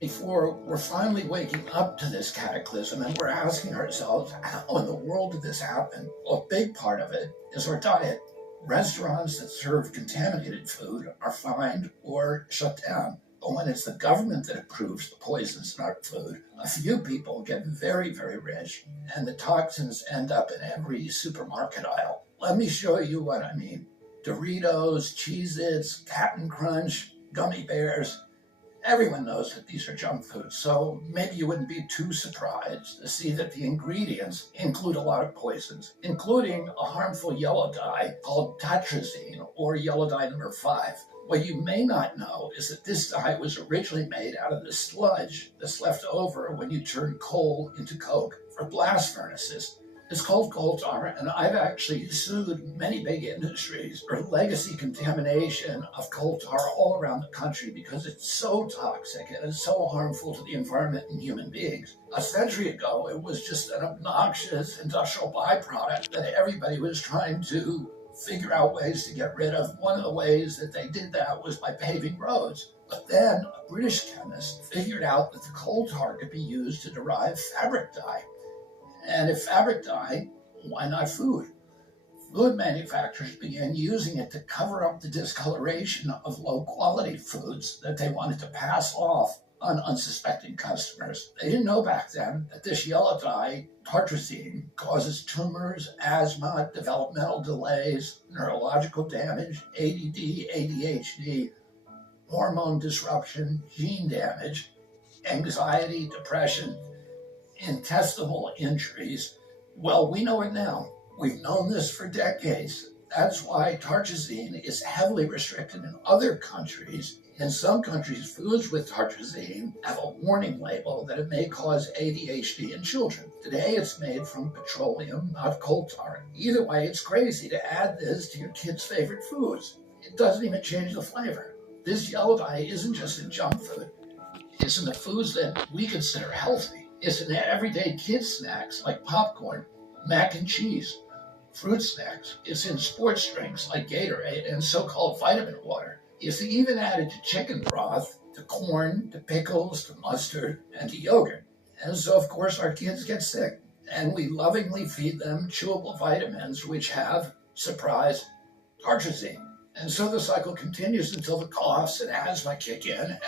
before we're finally waking up to this cataclysm and we're asking ourselves, how in the world did this happen? Well, a big part of it is our diet. Restaurants that serve contaminated food are fined or shut down. But when it's the government that approves the poisons in our food, a few people get very, very rich, and the toxins end up in every supermarket aisle. Let me show you what I mean. Doritos, Cheez-Its, Captain Crunch, gummy bears. Everyone knows that these are junk foods, so maybe you wouldn't be too surprised to see that the ingredients include a lot of poisons, including a harmful yellow dye called tetrazine, or yellow dye number 5. What you may not know is that this dye was originally made out of the sludge that's left over when you turn coal into coke for blast furnaces. It's called coal tar, and I've actually sued many big industries for legacy contamination of coal tar all around the country because it's so toxic and it's so harmful to the environment and human beings. A century ago, it was just an obnoxious industrial byproduct that everybody was trying to figure out ways to get rid of. One of the ways that they did that was by paving roads. But then a British chemist figured out that the coal tar could be used to derive fabric dye. And if fabric dye, why not food? Food manufacturers began using it to cover up the discoloration of low-quality foods that they wanted to pass off on unsuspecting customers. They didn't know back then that this yellow dye, tartrazine, causes tumors, asthma, developmental delays, neurological damage, ADD, ADHD, hormone disruption, gene damage, anxiety, depression, intestinal injuries. Well, we know it now. We've known this for decades. That's why tartrazine is heavily restricted in other countries. In some countries, foods with tartrazine have a warning label that it may cause ADHD in children. Today, it's made from petroleum, not coal tar. Either way, it's crazy to add this to your kids' favorite foods. It doesn't even change the flavor. This yellow dye isn't just in junk food. It's in the foods that we consider healthy. It's in everyday kids' snacks like popcorn, mac and cheese, fruit snacks. It's in sports drinks like Gatorade and so-called vitamin water. It's even added to chicken broth, to corn, to pickles, to mustard, and to yogurt. And so, of course, our kids get sick. And we lovingly feed them chewable vitamins which have, surprise, tartrazine. And so the cycle continues until the coughs and asthma kick in,